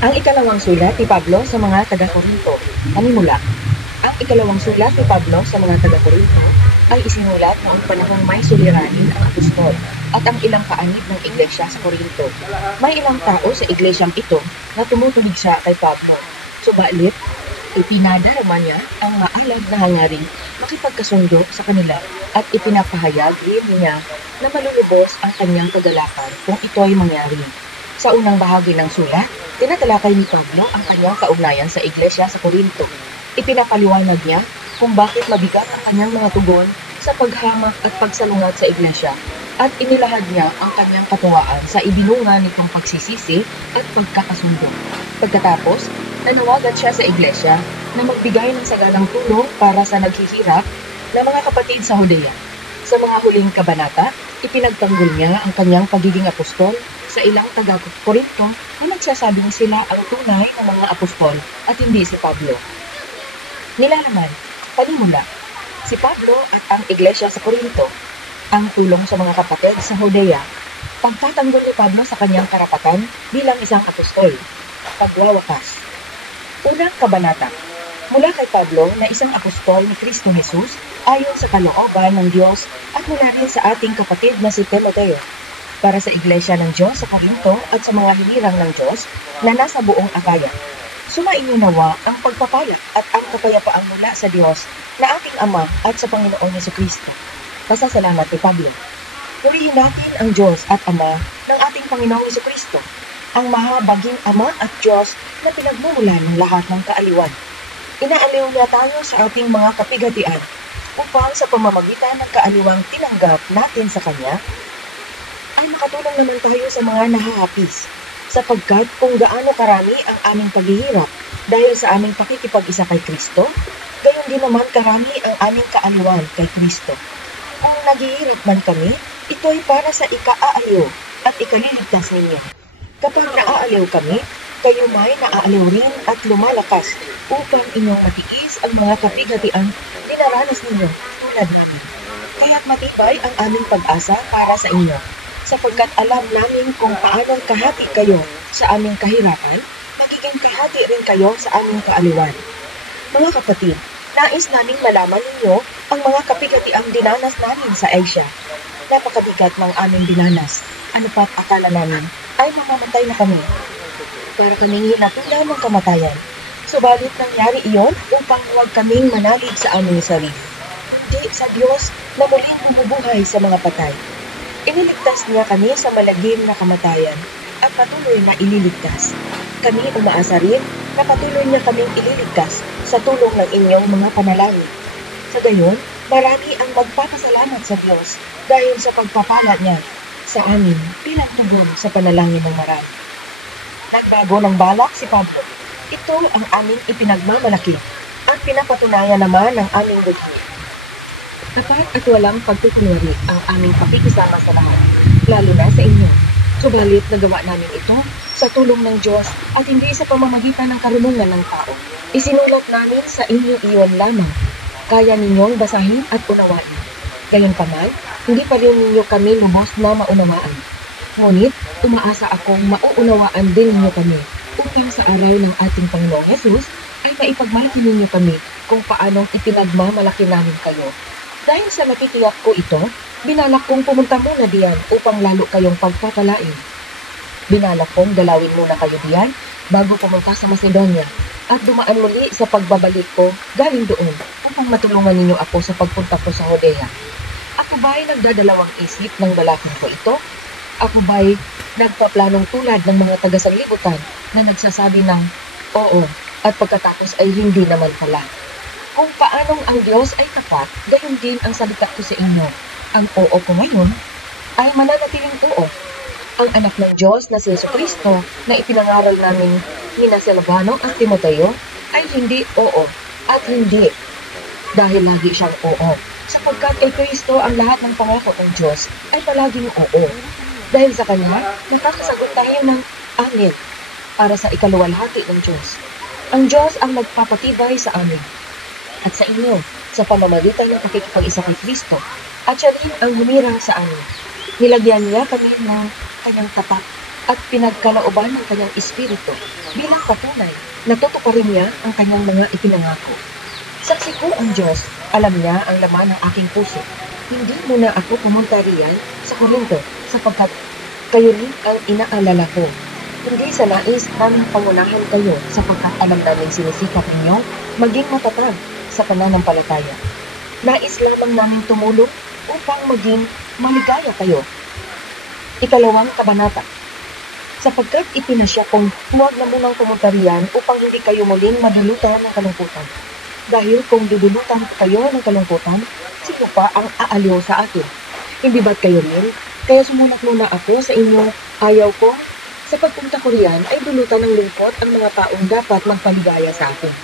Ang ikalawang sulat ni Pablo sa mga taga-Korinto. Panimula. Ang ikalawang sulat ni Pablo sa mga taga-Korinto ay isinulat noong panahong may suliranin ang apostol at ang ilang kaanib ng iglesia sa Korinto. May ilang tao sa iglesyang ito na tumutulig siya kay Pablo. Subalit, ipinadarama niya ang maalab na hangaring makipagkasundo sa kanila at ipinapahayag rin niya na malulubos ang kanyang kagalakan kung ito'y mangyari. Sa unang bahagi ng sulat, tinatalakay ni Pablo ang kanyang kaugnayan sa iglesia sa Korinto. Ipinapaliwanag niya kung bakit mabigat ang kanyang mga tugon sa paghamak at pagsalungat sa iglesia at inilahad niya ang kanyang katuwaan sa ibinunga nitong pagsisisi at pagkakasundo. Pagkatapos, nanawagan siya sa iglesia na magbigay ng sagalang tulong para sa naghihirap na mga kapatid sa Judea. Sa mga huling kabanata, ipinagtanggol niya ang kanyang pagiging apostol sa ilang taga-Korinto na nagsasabing sila ang tunay na mga apostol at hindi si Pablo. Nilalaman, panimula, si Pablo at ang iglesia sa Korinto, ang tulong sa mga kapatid sa Judea, pagtatanggol ni Pablo sa kanyang karapatan bilang isang apostol, pagwawakas. Unang kabanata, mula kay Pablo na isang apostol ni Kristo Jesus ayon sa kalooban ng Diyos at mula rin sa ating kapatid na si Timoteo, para sa iglesia ng Diyos sa Korinto at sa mga hinirang ng Diyos na nasa buong Akaya. Sumainyo nawa ang pagpapala at ang kapayapaang mula sa Diyos na ating Ama at sa Panginoon Jesucristo. Pasasalamat ni Pablo. Purihin natin ang Diyos at Ama ng ating Panginoong Jesucristo, ang mahabaging Ama at Diyos na pinagmumulan ng lahat ng kaaliwan. Inaaliw niya tayo sa ating mga kapighatian upang sa pamamagitan ng kaaliwang tinanggap natin sa Kanya, ay makatulong naman tayo sa mga nahahapis, sapagkat kung gaano karami ang aming paghihirap dahil sa aming pakikipag-isa kay Kristo, gayon din naman karami ang aming kaaliwan kay Kristo. Kung naghihirap man kami, ito'y para sa ika-aaliw at ikaliligtas ninyo. Kapag naaaliw kami, kayo may naaaliw rin at lumalakas upang inyong matiis ang mga kapighatian dinaranas ninyo tulad namin. Kaya't matibay ang aming pag-asa para sa inyo, sapagkat alam namin kung paanong kahati kayo sa aming kahirapan, magiging kahati rin kayo sa aming kaaliwan. Mga kapatid, nais naming malaman ninyo ang mga kapighatiang dinanas namin sa Asia. Napakabigat ng aming dinanas. Ano pa't akala namin ay mamamatay na kami, para kaming hinatulan ng kamatayan. Subalit nangyari iyon upang huwag kaming manalig sa aming sarili, kundi sa Diyos na muling bumubuhay sa mga patay. Iniligtas niya kami sa malagim na kamatayan at patuloy na ililigtas. Kami umaasa rin na patuloy niya kaming ililigtas sa tulong ng inyong mga panalangin. Sa gayon, marami ang magpapasalamat sa Diyos dahil sa pagpapala niya sa amin bilang tugon sa panalangin ng marami. Nagbago ng balak si Pablo. Ito ang aming ipinagmamalaki at pinapatunayan naman ng aming bughi. Tapat at walang pagkukunwari ang aming pakikisama sa lahat, lalo na sa inyo. Subalit nagawa namin ito sa tulong ng Diyos at hindi sa pamamagitan ng karunungan ng tao. Isinulat namin sa inyo iyon lamang. Kaya ninyong basahin at unawain. Gayunpaman, hindi pa rin ninyo kami lubos na maunawaan. Ngunit, umaasa akong mauunawaan din ninyo kami upang sa araw ng ating Panginoong Yesus ay maipagmalaki ninyo kami kung paanong ipinagmamalaki namin kayo. Dahil sa natitiyak ko ito, binalak kong pumunta muna diyan upang lalo kayong pagpapalain. Binalak kong dalawin muna kayo diyan bago pumunta sa Macedonia at dumaan muli sa pagbabalik ko galing doon upang matulungan ninyo ako sa pagpunta ko sa Judea. Ako ba'y nagdadalawang isip ng balakang ko ito? Ako ba'y nagpaplanong tulad ng mga taga-sanglibutan na nagsasabi ng oo at pagkatapos ay hindi naman pala? Kung paanong ang Diyos ay tapat, gayon din ang salita ko sa inyo. Ang oo ko ngayon ay mananatiling oo. Ang anak ng Diyos na si Jesucristo na ipinangaral namin ni Silvano at Timoteo ay hindi oo at hindi dahil lagi siyang oo. Sapagkat kay Kristo ang lahat ng pangako ng Diyos ay palaging oo. Dahil sa Kanya, nakakasagot tayo ng amen para sa ikaluwalhati ng Diyos. Ang Diyos ang nagpapatibay sa amin at sa inyo sa pamamagitan ng pakikipag-isa kay Kristo at siya rin ang humirang sa amin. Nilagyan niya kami ng kanyang tapat at pinagkalooban ng kanyang espiritu bilang patunay na tutuparin niya ang kanyang mga ipinangako. Saksi ko ang Diyos, alam niya ang laman ng aking puso. Hindi muna ako pumunta riyan sa Korinto sapagkat kayo rin ang inaalala ko. Hindi sa nais naming pangunahan kayo sapagkat alam namin sinisikap ninyo maging matatag sa pananampalataya. Nais lamang namin tumulong upang maging maligaya kayo. Ikalawang kabanata. Sapagkat ipinasya kong huwag na munang pumunta riyan upang hindi kayo muling madulutan ng kalungkutan. Dahil kung dudulutan ko kayo ng kalungkutan, sino pa ang aaliw sa akin? Hindi ba't kayo rin? Kaya sumulat muna ako sa inyo, ayaw ko. Sa pagpunta ko riyan ay dulutan ng lungkot ang mga taong dapat magpaligaya sa akin.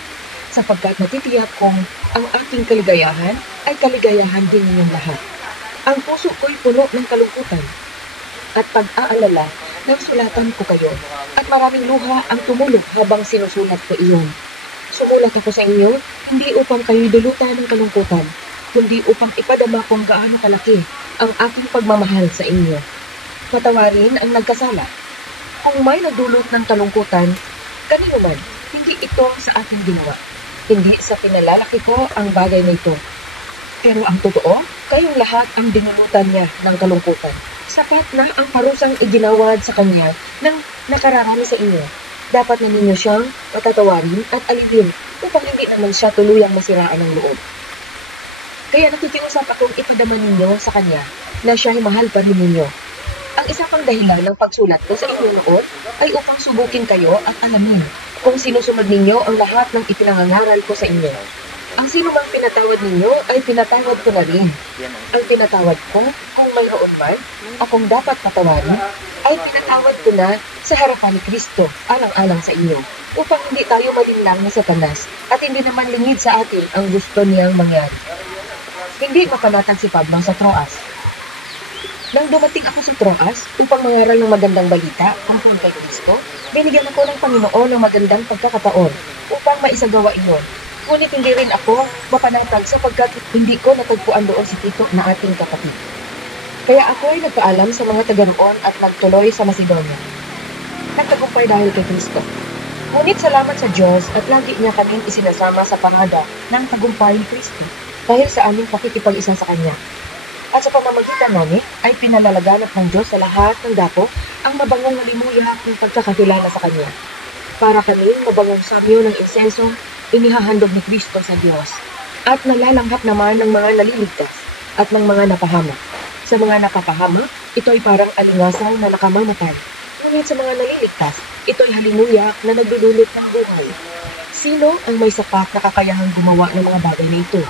Sapagkat natitiyak kong ang aking kaligayahan ay kaligayahan din ninyong lahat. Ang puso ko'y puno ng kalungkutan at pag-aalala nang sulatan ko kayo at maraming luha ang tumulog habang sinusulat ko iyon. Sumulat ako sa inyo, hindi upang kayo'y dulutan ng kalungkutan, kundi upang ipadama kung gaano kalaki ang aking pagmamahal sa inyo. Patawarin ang nagkasala. Kung may nagdulot ng kalungkutan, kanino man, hindi ito sa aking ginawa. Hindi sa pinalalaki ko ang bagay na ito. Pero ang totoo, kayong lahat ang dinulutan niya ng kalungkutan. Sapat na ang parusang iginawad sa kanya nang nakararami sa inyo. Dapat na ninyo siyang patatawarin at alipin upang hindi naman siya tuluyang masiraan ng loob. Kaya nakikiusap akong ipadama ninyo sa kanya na siya ay mahal pa rin ninyo. Ang isa pang dahilan ng pagsulat ko sa inyo noon ay upang subukin kayo at alamin kung sinusunod ninyo ang lahat ng ipinangangaral ko sa inyo. Ang sino mang pinatawad ninyo ay pinatawad ko na rin. Ang pinatawad ko, kung mayroon man, akong dapat patawarin, ay pinatawad ko na sa harapan ni Kristo, alang-alang sa inyo, upang hindi tayo malinlang ni Satanas at hindi naman lingid sa atin ang gusto niyang mangyari. Hindi mapanatag si Pablo sa Troas. Nang dumating ako sa Troas upang mangaral ng magandang balita tungkol kay Kristo, binigyan ako ng Panginoon ng magandang pagkakataon upang maisagawa iyon. Ngunit hindi rin ako mapanatag sapagkat hindi ko natagpuan doon si Tito na ating kapatid. Kaya ako ay nagpaalam sa mga taga roon at nagtuloy sa Macedonia. Nagtagumpay dahil kay Kristo. Ngunit salamat sa Diyos at lagi niya kaming isinasama sa parada ng tagumpay ni Kristo dahil sa aming pakikipag-isa sa Kanya. At sa pamamagitan namin ay pinalalaganap ng Diyos sa lahat ng dako ang mabangong halimuyak ng pagkakakilala sa Kanya. Para kaming mabangong samyo ng insenso, inihahandog ni Kristo sa Diyos at nalalanghap naman ng mga naliligtas at ng mga napahamak. Sa mga napapahamak, ito ay parang alingasaw na nakamamatay. Ngunit sa mga naliligtas, ito ay halimuyak na nagdudulot ng buhay. Sino ang may sapat na kakayahang gumawa ng mga bagay na ito?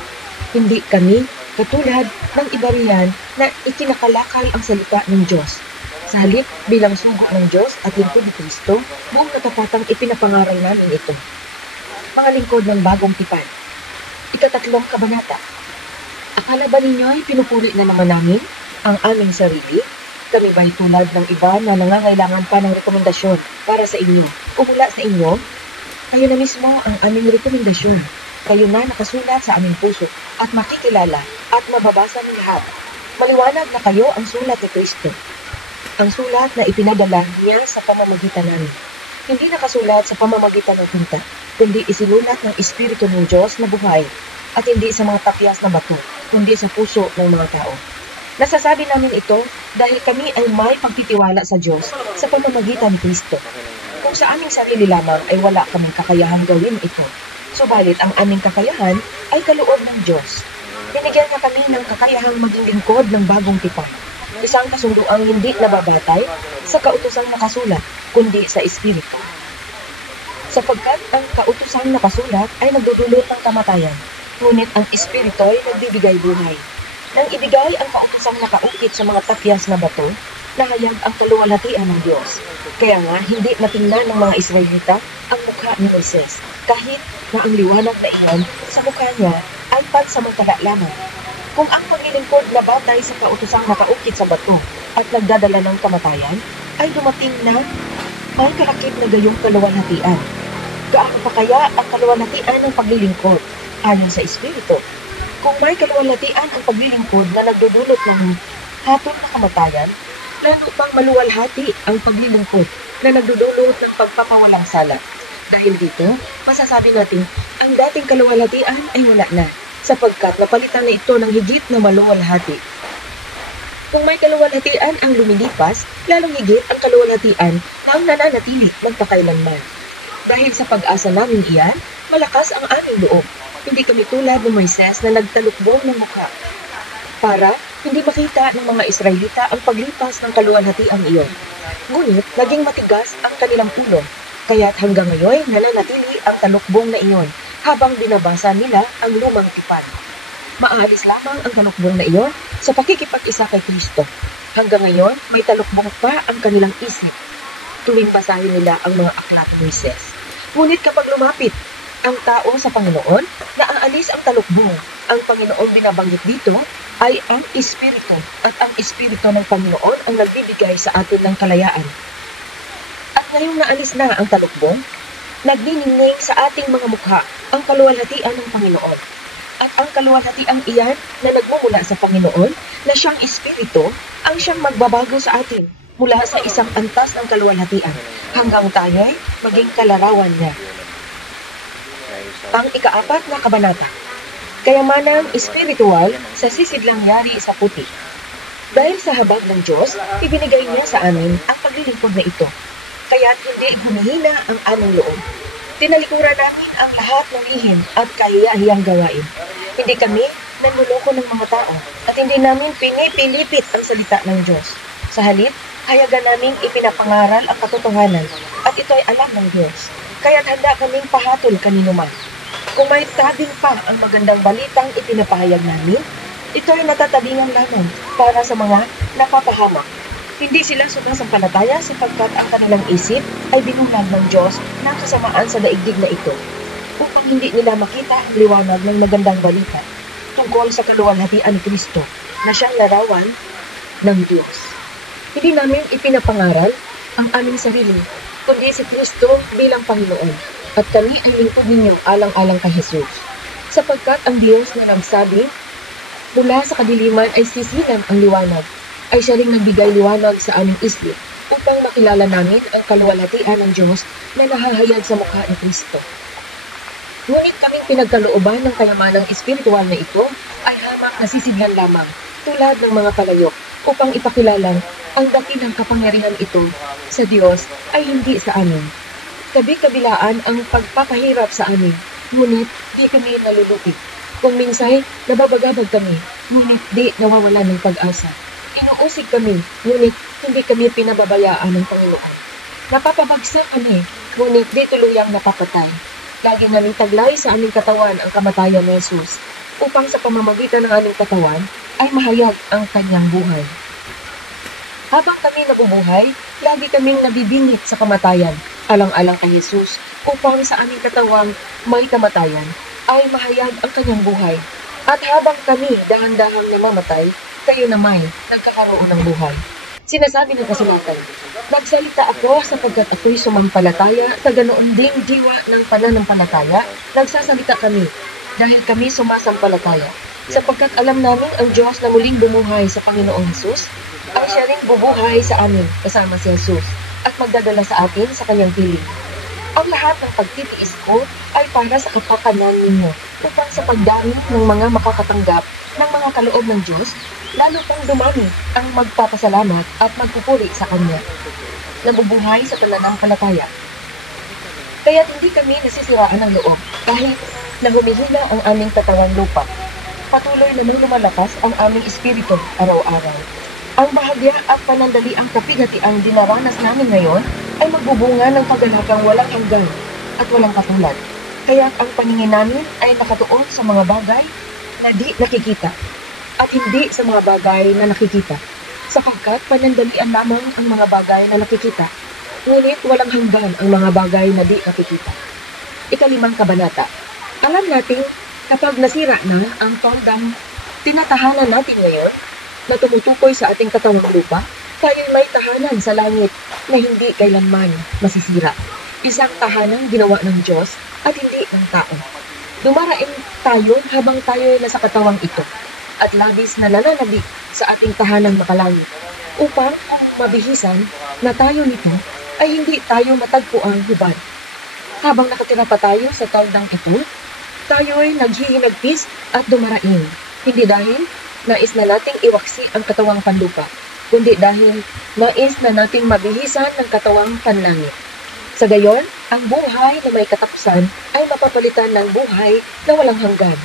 Hindi kami, katulad ng iba riyan na ikinakalakal ang salita ng Diyos. Sa halip, bilang sugo ng Diyos at lingkod ni Kristo, buong katapatang ipinapangaral namin ito. Mga lingkod ng bagong tipan. Ikatatlong kabanata. Akala ba ninyo ay pinupuri na naman namin ang aming sarili? Kami ba'y tulad ng iba na nangangailangan pa ng rekomendasyon para sa inyo o mula sa inyo? Kayo na mismo ang aming rekomendasyon. Kayo na nakasulat sa aming puso at makikilala at mababasa ng lahat. Maliwanag na kayo ang sulat ni Kristo. Ang sulat na ipinadala niya sa pamamagitan namin. Hindi nakasulat sa pamamagitan ng tinta, kundi isinulat ng Espiritu ng Diyos na buhay at hindi sa mga tapyas na bato, kundi sa puso ng mga tao. Nasasabi namin ito dahil kami ay may pagtitiwala sa Diyos sa pamamagitan ni Kristo. Kung sa aming sarili lamang ay wala kaming kakayahang gawin ito, subalit ang aming kakayahan ay kaloob ng Diyos. Binigyan niya kami ng kakayahang maging lingkod ng bagong tipan. Isang kasunduang hindi nababatay sa kautosang nakasulat, kundi sa Espiritu. Sapagkat ang kautosang nakasulat ay nagdudulot ng kamatayan, ngunit ang Espiritu ay nagbibigay buhay. Nang ibigay ang kautosang nakaukit sa mga tapyas na bato, nahayag ang kaluwalhatian ng Diyos. Kaya nga, hindi matingnan ng mga Israelita ang mukha ni Moises, kahit na ang liwanag na iyon sa mukha niya ay pansamantala lamang. Kung ang paglilingkod na batay sa kautosang nakaukit sa bato at nagdadala ng kamatayan, ay dumating na may kalakip na gayong kaluwalhatian. Gaano pa kaya ang kaluwalhatian ng paglilingkod ayon sa Espiritu? Kung may kaluwalhatian ang paglilingkod na nagdudulot ng hatol na kamatayan, lalo pang maluwalhati ang paglilingkod na nagdudulot ng pagpapawalang sala. Dahil dito, masasabi natin ang dating kaluwalhatian ay wala na, sapagkat napalitan na ito ng higit na maluwalhati. Kung may kaluwalhatian ang lumilipas, lalong higit ang kaluwalhatian na ang nananatili magpakailanman. Dahil sa pag-asa namin iyan, malakas ang aming loob. Hindi kami tulad ng Moises na nagtalukbong ng mukha para hindi makita ng mga Israelita ang paglipas ng kaluwalhatian iyon. Ngunit naging matigas ang kanilang ulo, kaya't hanggang ngayon nananatili ang talukbong na iyon habang binabasa nila ang lumang tipan. Maaalis lamang ang talukbong na iyon sa pakikipag-isa kay Kristo. Hanggang ngayon, may talukbong pa ang kanilang isip tuwing basahin nila ang mga aklat ni Moises. Ngunit kapag lumapit ang tao sa Panginoon, naaalis ang talukbong. Ang Panginoong binabanggit dito ay ang Espiritu, at ang Espiritu ng Panginoon ang nagbibigay sa atin ng kalayaan. At ngayong naalis na ang talukbong, nagniningning sa ating mga mukha ang kaluwalhatian ng Panginoon. At ang kaluwalhatiang iyan na nagmumula sa Panginoon, na siyang Espiritu, ang siyang magbabago sa atin mula sa isang antas ng kaluwalhatian hanggang tayo'y maging kalarawan niya. Ang ika-4 na kabanata, kayamanang espiritual sa sisidlang yari sa puti. Dahil sa habag ng Diyos, ibinigay niya sa amin ang paglilingkod na ito, kaya't hindi humihina ang aming loob. Tinalikuran namin ang lahat ng lihim at kahiyahiyang gawain. Hindi kami nanluloko ng mga tao at hindi namin pinipilipit ang salita ng Diyos. Sa halip, hayagan naming ipinapangaral ang katotohanan at ito'y alam ng Diyos. Kaya't handa kaming pahatol kanino man. Kung may tabing pa ang magandang balitang ipinapahayag namin, ito'y natatabingan lamang para sa mga napapahamak. Hindi sila sumasampalataya sapagkat ang kanilang isip ay binulag ng Diyos ng kasamaan sa daigdig na ito, upang hindi nila makita ang liwanag ng magandang balita tungkol sa kaluwalhatian ni Kristo na siyang larawan ng Diyos. Hindi namin ipinapangaral ang aming sarili, kundi si Kristo bilang Panginoon, at kami ay lingkod ninyo alang-alang kay Jesus. Sapagkat ang Diyos na nagsabi, mula sa kadiliman ay sisilang ang liwanag, ay siya ring nagbigay liwanag sa aming isip upang makilala namin ang kaluwalhatian ng Diyos na nahahayag sa mukha ni Kristo. Ngunit kaming pinagkalooban ng kayamanang espiritual na ito ay hamak na sisidlan lamang, tulad ng mga palayok, upang ipakilalang ang dakilang kapangyarihan ito sa Diyos ay hindi sa amin. Kabi-kabilaan ang pagpapahirap sa amin, ngunit di kami nalulupit. Kung minsay, nababagabag kami, ngunit di nawawalan ng pag-asa. Inuusig kami, ngunit hindi kami pinababayaan ng Panginoon. Napapabagsak kami, ngunit di tuluyang napapatay. Lagi namin taglay sa aming katawan ang kamatayan ni Jesus, upang sa pamamagitan ng aming katawan ay mahayag ang kanyang buhay. Habang kami nabubuhay, lagi kaming nabibingit sa kamatayan, alang-alang kay Jesus, upang sa aming katawang may kamatayan ay mahayag ang kanyang buhay. At habang kami dahan-dahang namamatay, kayo na may nagkakaroon ng buhay. Sinasabi ng kasulatan, nagsalita ako sapagkat ako'y sumampalataya, sa ganoon ding diwa ng pananampalataya, nagsasalita kami, dahil kami sumasampalataya. Sapagkat alam namin ang Diyos na muling bumuhay sa Panginoong Jesus, ay siya rin bubuhay sa amin kasama si Jesus, at magdadala sa atin sa kanyang piling. Ang lahat ng pagtitiis ko ay para sa kapakanan ninyo, upang sa pagdami ng mga makakatanggap ng mga kaloob ng Diyos, lalo pang dumami ang magpapasalamat at magpupuri sa Kanya, nabubuhay sa pananampalataya. Kaya hindi kami nasisiraan ng loob kahit na humihina ang aming katawang lupa. Patuloy namang lumalakas ang aming espiritu araw-araw. Ang bahagya at panandaliang kapigatiang dinaranas namin ngayon ay magbubunga ng kagalagang walang hanggan at walang katulad. Kaya ang paningin namin ay nakatuon sa mga bagay na di nakikita at hindi sa mga bagay na nakikita, sapagkat panandalian lamang ang mga bagay na nakikita, ngunit walang hanggan ang mga bagay na di nakikita. 5 kabanata. Alam natin kapag nasira na ang toldang tinatahanan natin ngayon na tumutukoy sa ating katawang lupa, tayo'y may tahanan sa langit na hindi kailanman masisira. Isang tahanang ginawa ng Diyos at hindi ng tao. Dumaraing tayo habang tayo'y nasa katawang ito at labis na nananabik sa ating tahanang makalangit upang mabihisan na tayo nito ay hindi tayo matagpuang hubad. Habang nakatira pa tayo sa taldang ito, tayo ay naghihinagpis at dumaraing. Hindi dahil nais na nating iwaksi ang katawang panlupa, kundi dahil nais na nating mabihisan ng katawang panlangit. Sa gayon, ang buhay na may katapusan ay mapapalitan ng buhay na walang hanggan.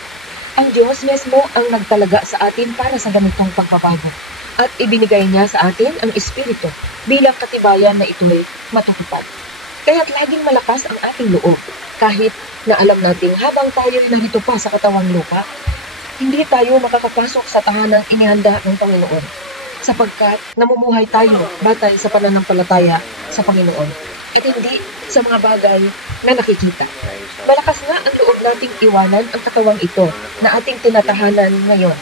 Ang Diyos mismo ang nagtalaga sa atin para sa ganitong pagbabago at ibinigay niya sa atin ang Espiritu bilang katibayan na ito'y matutupad. Kaya't laging malakas ang ating loob kahit na alam nating habang tayo'y narito pa sa katawang lupa, hindi tayo makakapasok sa tahanang inihanda ng Panginoon sapagkat namumuhay tayo batay sa pananampalataya sa Panginoon at hindi sa mga bagay na nakikita. Malakas nga ang loob nating iwanan ang katawang ito na ating tinatahanan ngayon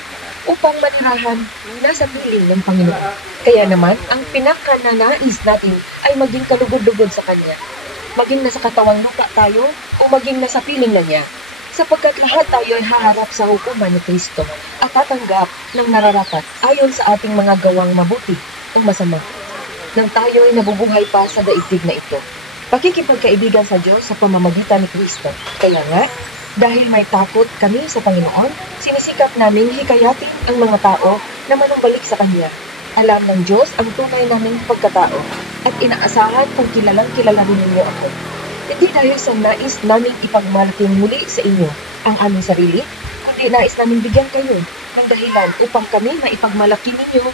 upang manirahan nasa piling ng Panginoon. Kaya naman, ang pinakananais natin ay maging kalugod-lugod sa Kanya. Maging nasa katawang lupa tayo o maging nasa piling na Niya. Sapagkat lahat tayo ay haharap sa hukuman ni Kristo at tatanggap ng nararapat ayon sa ating mga gawang mabuti o masama nang tayo ay nabubuhay pa sa daigdig na ito. Pakikipagkaibigan sa Diyos sa pamamagitan ni Kristo. Kaya nga, dahil may takot kami sa Panginoon, sinisikap naming hikayatin ang mga tao na manumbalik sa Kanya. Alam ng Diyos ang tunay naming pagkatao at inaasahan kung kilalang kilala rin ninyo ako. Hindi dahil sa nais naming ipagmalaki muli sa inyo ang aming sarili, kundi nais naming bigyan kayo ng dahilan upang kami maipagmalaki ninyo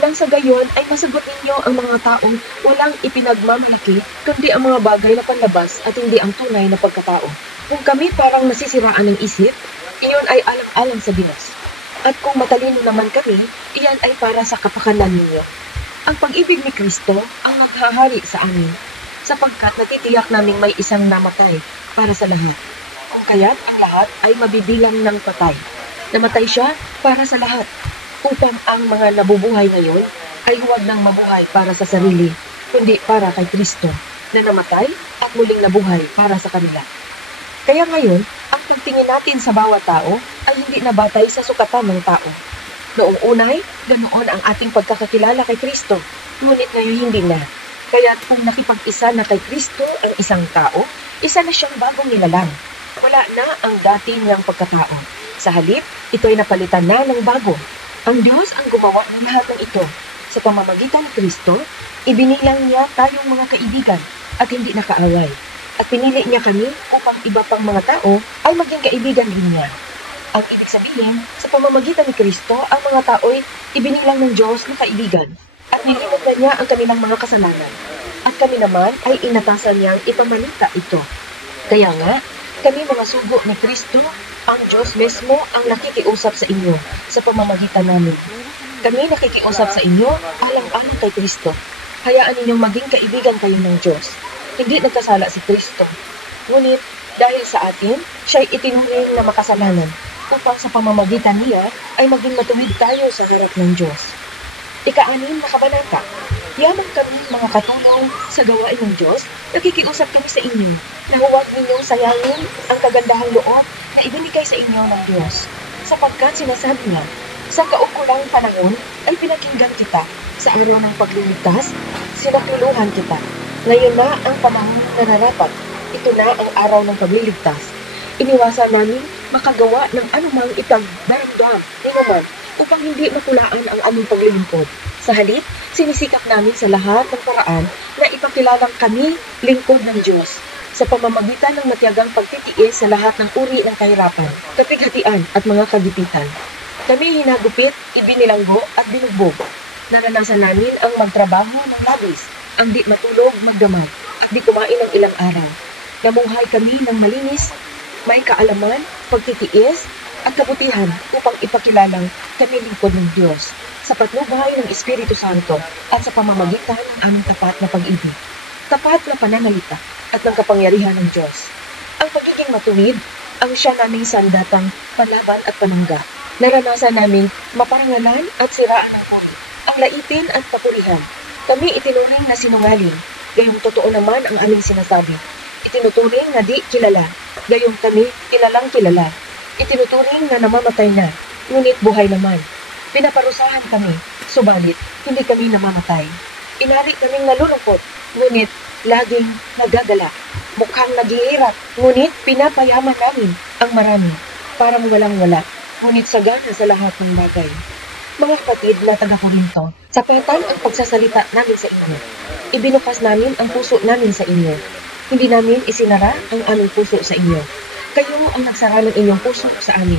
nang sa gayon ay masagot ninyo ang mga taong walang ipinagmamalaki kundi ang mga bagay na panlabas at hindi ang tunay na pagkatao. Kung kami parang nasisiraan ng isip, iyon ay alang-alang sa Diyos. At kung matalino naman kami, iyan ay para sa kapakanan ninyo. Ang pag-ibig ni Kristo ang maghahari sa amin, sapagkat natitiyak naming may isang namatay para sa lahat. Kung kaya't ang lahat ay mabibilang ng patay. Namatay siya para sa lahat, upang ang mga nabubuhay ngayon ay huwag nang mabuhay para sa sarili, kundi para kay Kristo, na namatay at muling nabuhay para sa kanila. Kaya ngayon, ang pagtingin natin sa bawat tao ay hindi na batay sa sukatan ng tao. Noong unay, ganoon ang ating pagkakakilala kay Kristo, ngunit ngayon hindi na. Kaya kung nakipag-isa na kay Kristo ang isang tao, isa na siyang bagong nilalang. Wala na ang dati niyang pagkatao. Sa halip, ito'y napalitan na ng bago. Ang Diyos ang gumawa ng lahat ng ito. Sa pamamagitan ni Kristo, ibinilang niya tayong mga kaibigan at hindi nakaaway. At pinili niya kami upang iba pang mga tao ay maging kaibigan din niya. Ang ibig sabihin, sa pamamagitan ni Kristo, ang mga tao'y ibinilang ng Diyos na kaibigan at nilimot na niya ang kanilang mga kasalanan. At kami naman ay inatasan niyang ipamanita ito. Kaya nga, kami mga sugo ni Kristo, ang Diyos mismo ang nakikiusap sa inyo sa pamamagitan namin. Kami nakikiusap sa inyo alang-alang kay Kristo. Hayaan ninyong maging kaibigan kayo ng Diyos. Hindi nagkasala si Kristo. Ngunit dahil sa atin, siya'y itinuring na makasalanan upang sa pamamagitan niya ay maging matuwid tayo sa harap ng Diyos. Ika-6 na kabanata. Yaman kami mga katulong sa gawain ng Diyos, nakikiusap kami sa inyo na huwag ninyong sayangin ang kagandahang loob na ibinigay sa inyo ng Diyos. Sapagkat sinasabi niya, sa kaukulang panahon ay pinakinggan kita. Sa araw ng pagliligtas, sinatuluhan kita. Ngayon na ang panahon na nararapat. Ito na ang araw ng pagliligtas. Iniwasan namin makagawa ng anumang ipagdaramdam ni naman upang hindi makulaan ang aming paglilingkod. Sa halip, sinisikap namin sa lahat ng paraan na ipakilalang kami lingkod ng Diyos sa pamamagitan ng matiyagang pagtitiis sa lahat ng uri ng kahirapan, kapighatian at mga kagipitan. Kami hinagupit, ibinilanggo at binugbog. Naranasan namin ang magtrabaho ng labis, ang di matulog magdamag at di kumain ng ilang araw. Namuhay kami ng malinis, may kaalaman, pagtitiis at kabutihan upang ipakilalang kami lingkod ng Diyos sa patnubay ng Espiritu Santo at sa pamamagitan ng aming tapat na pag-ibig, tapat na pananalita at ng kapangyarihan ng Diyos. Ang pagiging matuwid ang siya naming sandatang panlaban at panangga. Naranasan naming maparangalan at siraan ng puti, ang laitin at papurihan. Kami itinuring na sinungaling, gayong totoo naman ang aming sinasabi. Itinuturing na di kilala, gayong kami kilalang kilala. Itinuturing na namamatay na, ngunit buhay naman. Pinaparusahan kami, subalit hindi kami namamatay. Inari kaming nalulungkot, ngunit laging nagagala. Mukhang naghihirap, ngunit pinapayaman namin ang marami. Parang walang-wala, ngunit sagana sa lahat ng bagay. Mga kapatid na taga-Korinto, sapatan ang pagsasalita namin sa inyo. Ibinukas namin ang puso namin sa inyo. Hindi namin isinara ang aming puso sa inyo. Kayo ang nagsara ng inyong puso sa amin.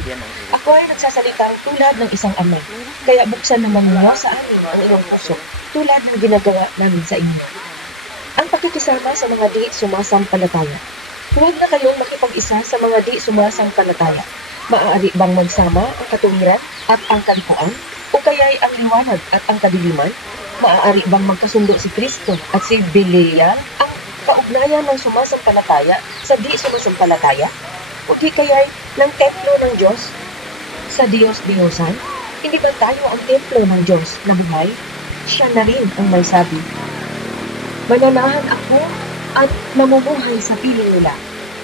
Ako ay nagsasalitang tulad ng isang ama. Kaya buksan naman niyo sa amin ang inyong puso, tulad ng ginagawa namin sa inyo. Ang pakikisama sa mga di sumasampalataya. Huwag na kayong makipag-isa sa mga di sumasampalataya. Maaari bang magsama ang katuwiran at ang kalikuan? O kaya'y ang liwanag at ang kadiliman? Maaari bang magkasundo si Kristo at si Belial? Ang kaugnayan ng sumasampalataya sa di sumasampalataya? O di kaya'y ng templo ng Diyos sa Diyos-Diyosan? Hindi ba tayo ang templo ng Diyos na buhay? Siya na rin ang may sabi, mananahan ako at mamumuhay sa piling nila.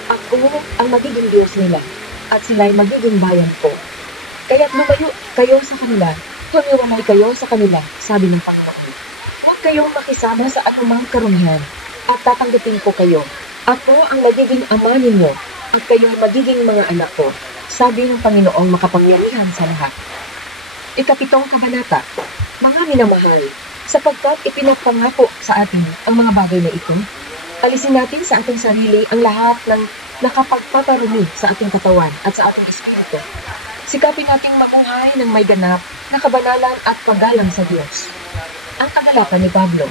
Ako ang magiging Diyos nila at sila'y magiging bayan ko. Kaya't lumayo kayo sa kanila, humiwalay kayo sa kanila, sabi ng Panginoon. Huwag kayong makisama sa anumang karumihan at tatanggapin ko kayo. Ako ang magiging ama ninyo at kayo ay magiging mga anak ko, sabi ng Panginoong makapangyarihan sa lahat. Ikapitong kabanata. Mga minamahal, sapagkat ipinagpangako sa atin ang mga bagay na ito, alisin natin sa ating sarili ang lahat ng nakapagpaparumi sa ating katawan at sa ating espiritu. Sikapin nating mamuhay ng may ganap na kabanalan at paggalang sa Diyos. Ang kagalakan ni Pablo,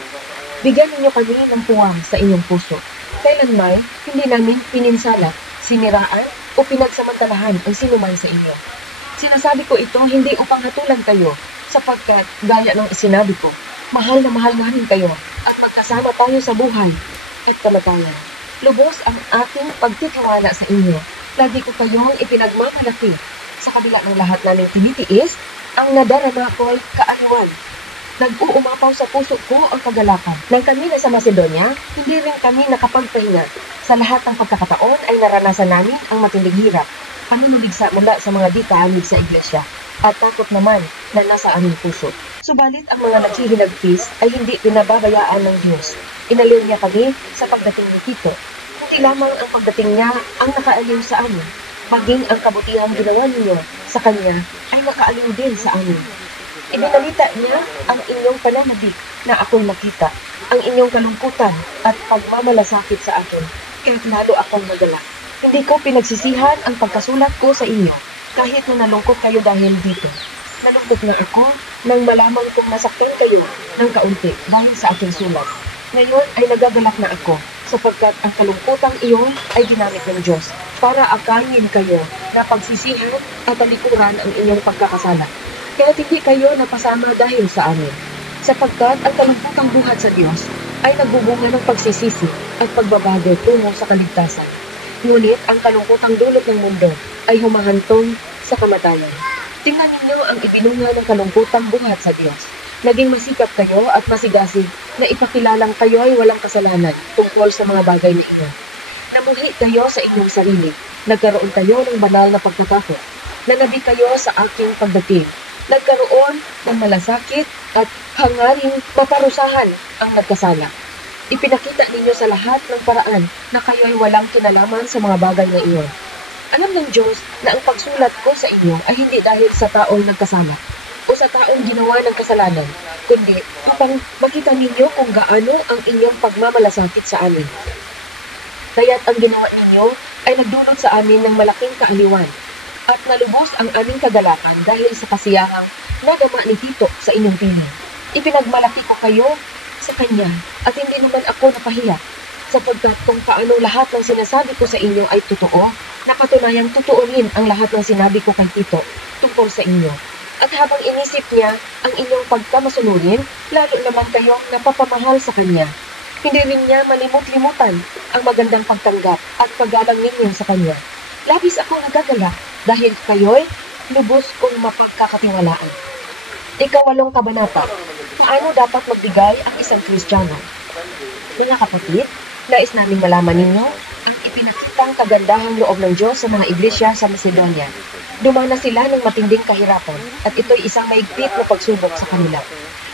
bigyan ninyo kami ng puwang sa inyong puso. Kailanmay, hindi namin pininsala, siniraan o pinagsamantalahan ang sinuman sa inyo. Sinasabi ko ito hindi upang hatulan kayo, sapagkat gaya ng isinabi ko, mahal na namin kayo at magkasama tayo sa buhay at kamatayan. Lubos ang aking pagtitiwala sa inyo. Lagi ko kayong ipinagmamalaki. Sa kabila ng lahat naming tinitiis, ang nadarama ko'y kaaliwan. Nag-uumapaw sa puso ko ang kagalakan. Nang kami na sa Macedonia, hindi rin kami nakapagpahinga. Sa lahat ng pagkakataon ay naranasan namin ang matinding hirap. Panunuligsa mula sa mga di kaamig sa iglesia. At takot naman na nasa aming puso. Subalit ang mga naghihinagpis ay hindi pinababayaan ng Diyos. Inalir niya kami sa pagdating ni Tito. Hindi lamang ang pagdating niya ang nakaaliw sa amin. Maging ang kabutihang ginawa ninyo sa Kanya ay nakaaliw din sa amin. Ibinalita niya ang inyong pananabik na ako'y makita, ang inyong kalungkutan at pagmamalasakit sa akin, kaya't lalo akong magalak. Hindi ko pinagsisihan ang pagkasulat ko sa inyo, kahit na nalungkot kayo dahil dito. Nalungkot na ako nang malaman kong nasaktan kayo ng kaunti dahil sa aking sulat. Ngayon ay nagagalak na ako, sapagkat ang kalungkutang iyon ay ginamit ng Diyos para akayin kayo na pagsisihan at talikuran ang inyong pagkakasala. Kaya hindi kayo napasama dahil sa amin, sapagkat ang kalungkutang buhat sa Diyos ay nagbubunga ng pagsisisi at pagbabago tungo sa kaligtasan. Ngunit ang kalungkutang dulot ng mundo ay humahantong sa kamatayan. Tingnan ninyo ang ibinunga ng kalungkutang buhat sa Diyos. Naging masikap kayo at masigasig na ipakilalang kayo ay walang kasalanan tungkol sa mga bagay na ito. Namuhi kayo sa inyong sarili. Nagkaroon kayo ng banal na pagtatakot. Nanabi kayo sa aking pagdating. Nagkaroon ng malasakit at hangaring maparusahan ang nagkasala. Ipinakita ninyo sa lahat ng paraan na kayo ay walang kinalaman sa mga bagay na iyon. Alam ng Diyos na ang pagsulat ko sa inyo ay hindi dahil sa taong nagkasala o sa taong ginawa ng kasalanan, kundi upang makita ninyo kung gaano ang inyong pagmamalasakit sa amin. Kaya't ang ginawa ninyo ay nagdulot sa amin ng malaking kaaliwan at nalubos ang aming kagalakan dahil sa kasiyahang nadama ni Tito sa inyong piling. Ipinagmalaki ko kayo sa kanya at hindi naman ako napahiya, sapagkat kung paano lahat ng sinasabi ko sa inyo ay totoo, napatunayang totoo rin ang lahat ng sinabi ko kay Tito tungkol sa inyo. At habang inisip niya ang inyong pagkamasunurin, lalo naman kayong napapamahal sa kanya. Hindi rin niya malimut-limutan ang magandang pagtanggap at paggalang ninyo sa kanya. Labis akong nagagalak dahil kayo'y lubos kong mapagkakatiwalaan. Ikawalong kabanata. Paano dapat magbigay ang isang Kristiyano? Mga kapatid, nais naming malaman ninyo ang ipinakitang kagandahang loob ng Diyos sa mga iglesia sa Macedonia. Dumana sila ng matinding kahirapan at ito'y isang maigpit na pagsubok sa kanila.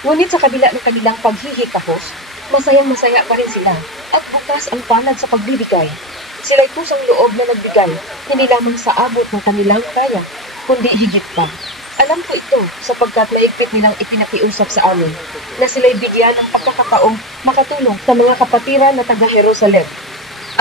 Ngunit sa kabila ng kanilang paghihikahos, masayang-masaya pa rin sila at bukas ang palad sa pagbibigay. Sila'y kusang loob na nagbigay, hindi lamang sa abot ng kanilang kaya, kundi higit pa. Alam ko ito sapagkat maigpit nilang ipinakiusap sa amin na sila'y bigyan ng pagkakataong makatulong sa mga kapatiran na taga-Jerusalem.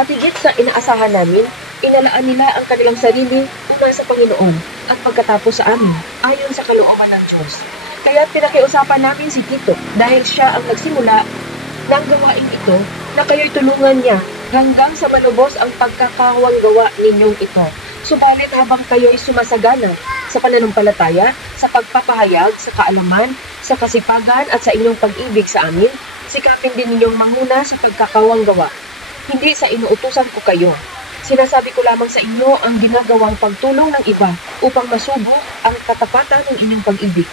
At higit sa inaasahan namin, inalaan nila ang kanilang sarili una sa Panginoon at pagkatapos sa amin, ayon sa kalooban ng Diyos. Kaya pinakiusapan namin si Tito dahil siya ang nagsimula ng gawain ito na kayo'y tulungan niya hanggang sa malubos ang pagkakawang gawa ninyong ito. Subalit habang kayo'y sumasagana sa pananampalataya, sa pagpapahayag, sa kaalaman, sa kasipagan at sa inyong pag-ibig sa amin, sikapin din ninyong manguna sa pagkakawang gawa. Hindi sa inuutusan ko kayo. Sinasabi ko lamang sa inyo ang ginagawang pagtulong ng iba upang masubok ang katapatan ng inyong pag-ibig.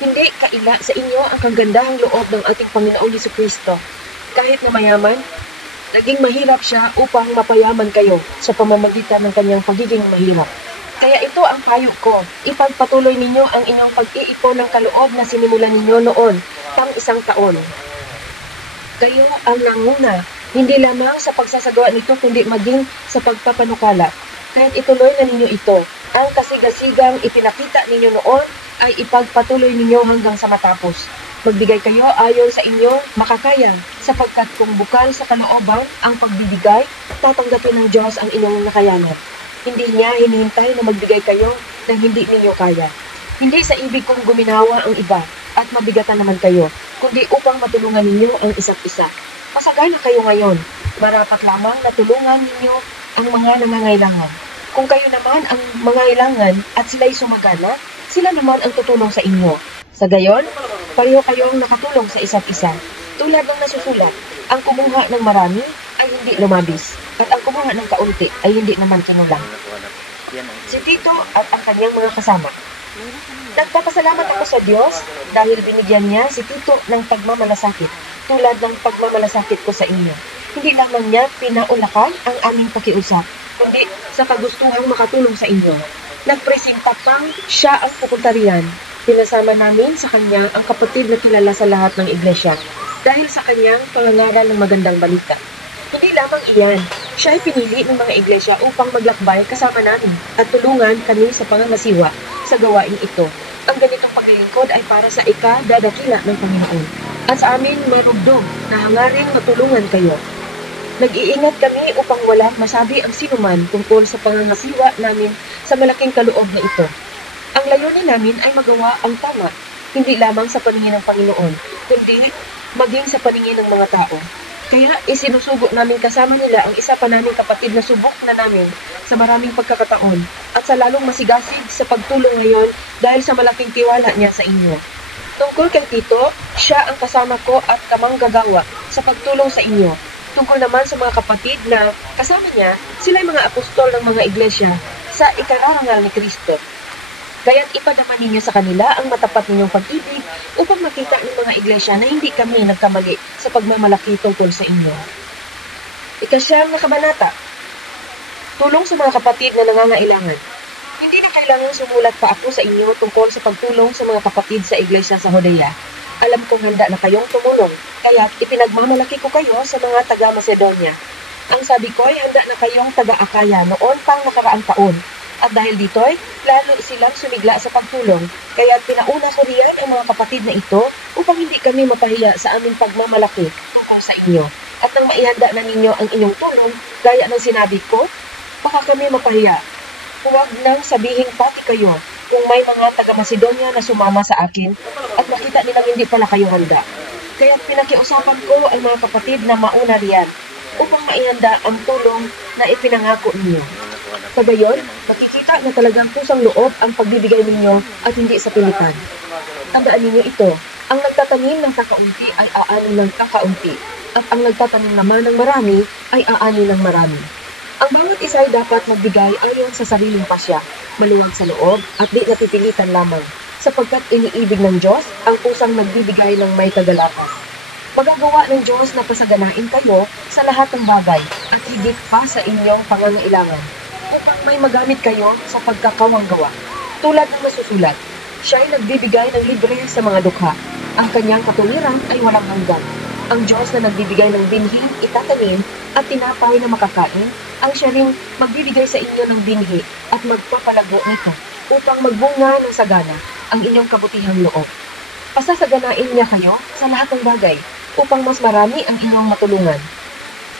Hindi kaila sa inyo ang kagandahang loob ng ating Panginoong Jesucristo. Kahit na mayaman, naging mahirap siya upang mapayaman kayo sa pamamagitan ng kanyang pagiging mahirap. Kaya ito ang payo ko, ipagpatuloy ninyo ang inyong pag-iipon ng kaloob na sinimulan ninyo noon, pang 1 taon. Kayo ang nanguna, hindi lamang sa pagsasagawa nito kundi maging sa pagpapanukala. Kaya't ituloy na ninyo ito. Ang kasigasigang ipinakita ninyo noon ay ipagpatuloy ninyo hanggang sa matapos. Magbigay kayo ayon sa inyong makakaya, sapagkat kung bukal sa kalooban ang pagbibigay, tatanggapin ng Diyos ang inyong nakayanan. Hindi niya hinihintay na magbigay kayo ng hindi ninyo kaya. Hindi sa ibig kong guminawa ang iba at mabigatan naman kayo, kundi upang matulungan ninyo ang isa't isa. Pasagana kayo ngayon, marapat lamang na tulungan ninyo ang mga nangangailangan. Kung kayo naman ang mangailangan at sila'y sumagana, sila naman ang tutulong sa inyo. Sa gayon, pareho kayong nakatulong sa isa't isa. Tulad ng nasusulat, ang kumuha ng marami ay hindi lumabis, at ang kumuha ng kaunti ay hindi naman kinulang. Si Tito at ang kanyang mga kasama. Nagpapasalamat ako sa Diyos dahil binigyan niya si Tito ng pagmamalasakit, tulad ng pagmamalasakit ko sa inyo. Hindi lamang niya pinaulakan ang aming pakiusap, kundi sa kagustuhang makatulong sa inyo. Nagpresinta pang siya ang pupunta riyan. Pinasama namin sa kanya ang kapatid na kilala sa lahat ng iglesia dahil sa kanyang pangangaral ng magandang balita. Hindi lamang iyan, siya ay pinili ng mga iglesia upang maglakbay kasama namin at tulungan kami sa pangangasiwa sa gawain ito. Ang ganitong paglilingkod ay para sa ikadadakila ng Panginoon at sa amin marugdog na hangaring matulungan kayo. Nag-iingat kami upang walang masabi ang sinuman tungkol sa pangangasiwa namin sa malaking kaloob na ito. Ang layunin namin ay magawa ang tama, hindi lamang sa paningin ng Panginoon, kundi maging sa paningin ng mga tao. Kaya isinusugo namin kasama nila ang isa pa naming kapatid na subok na namin sa maraming pagkakataon at sa lalong masigasig sa pagtulong ngayon dahil sa malaking tiwala niya sa inyo. Tungkol kay Tito, siya ang kasama ko at kamanggagawa sa pagtulong sa inyo. Tungkol naman sa mga kapatid na kasama niya, sila'y mga apostol ng mga iglesia sa ikararangal ni Kristo. Kaya't ipadama ninyo sa kanila ang matapat ninyong pag-ibig upang makita ng mga iglesia na hindi kami nagkamali sa pagmamalaki tungkol sa inyo. Ikasyam na kabanata. Tulong sa mga kapatid na nangangailangan. Hindi na kailangan sumulat pa ako sa inyo tungkol sa pagtulong sa mga kapatid sa iglesia sa Judea. Alam kong handa na kayong tumulong, kaya't ipinagmamalaki ko kayo sa mga taga-Macedonia. Ang sabi ko ay handa na kayong taga-Akaya noon pang nakaraang taon. At dahil dito'y, lalo silang sumigla sa pagtulong, kaya't pinauna ko riyan ang mga kapatid na ito upang hindi kami mapahiya sa aming pagmamalaki tungkol sa inyo. At nang maihanda na ninyo ang inyong tulong, gaya ng sinabi ko, baka kami mapahiya. Huwag nang sabihin pati kayo kung may mga taga-Macedonia na sumama sa akin at nakita nilang hindi pala kayo handa. Kaya't pinakiusapan ko ang mga kapatid na mauna riyan upang maihanda ang tulong na ipinangako ninyo. Sa gayon, makikita na talagang kusang loob ang pagbibigay ninyo at hindi sa pilitan. Tandaan ninyo ito, ang nagtatanim ng kakaunti ay aani ng kakaunti, at ang nagtatanim naman ng marami ay aani ng marami. Ang bawat isa ay dapat magbigay ayon sa sariling pasya, maluwag sa loob at di napipilitan lamang, sapagkat iniibig ng Diyos ang kusang nagbibigay ng may kagalakan. Magagawa ng Diyos na pasaganain kayo sa lahat ng bagay at higit pa sa inyong pangangailangan, upang may magamit kayo sa pagkakawang gawa. Tulad ng masusulat, siya ay nagbibigay ng libre sa mga dukha. Ang kanyang katuwiran ay walang hanggan. Ang Diyos na nagbibigay ng binhi, itatanim, at tinapay na makakain, ang siya ring magbibigay sa inyo ng binhi at magpapalago nito upang magbunga ng sagana ang inyong kabutihang loob. Pasasaganain niya kayo sa lahat ng bagay upang mas marami ang inyong matulungan.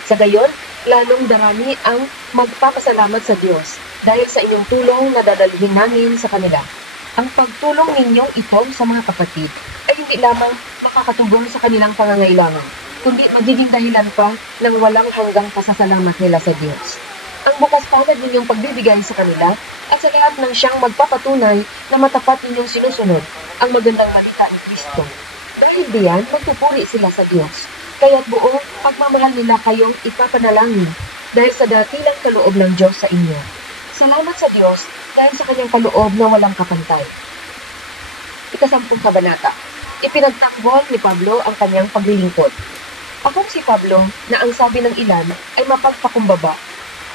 Sa gayon, lalong darami ang magpapasalamat sa Diyos dahil sa inyong tulong na dadalhin namin sa kanila. Ang pagtulong ninyong ito sa mga kapatid ay hindi lamang makakatugon sa kanilang pangangailangan, kundi magiging dahilan pa ng walang hanggang pasasalamat nila sa Diyos. Ang bukas palad ninyong pagbibigay sa kanila at sa lahat ng siyang magpapatunay na matapat ninyong sinusunod ang magandang balita ni Kristo. Dahil diyan, magpupuri sila sa Diyos. Kaya't buong pagmamahal nila kayong ipapanalangin dahil sa dakilang kaloob ng Diyos sa inyo. Salamat sa Diyos dahil sa kanyang kaloob na walang kapantay. Ika-10 kabanata. Ipinagtanggol ni Pablo ang kanyang paglilingkod. Ako si Pablo na ang sabi ng ilan ay mapagpakumbaba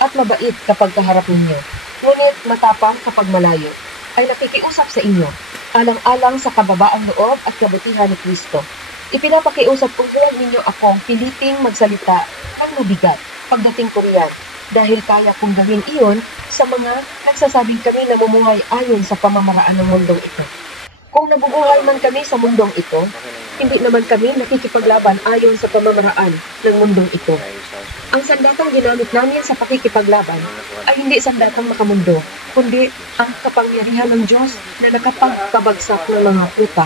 at mabait kapag kaharap ninyo, ngunit matapang kapag malayo, ay nakikiusap sa inyo, alang-alang sa kababaang loob at kabutihan ni Kristo. Ipinapakiusap kong huwag ninyo akong piliting magsalita ang mabigat pagdating ko riyan, dahil kaya kong gawin iyon sa mga nagsasabing kami namumuhay ayon sa pamamaraan ng mundong ito. Kung nabubuhay man kami sa mundong ito, hindi naman kami nakikipaglaban ayon sa pamamaraan ng mundong ito. Ang sandatang ginamit namin sa pakikipaglaban ay hindi sandatang makamundo, kundi ang kapangyarihan ng Diyos na nakapagpabagsak ng mga puta.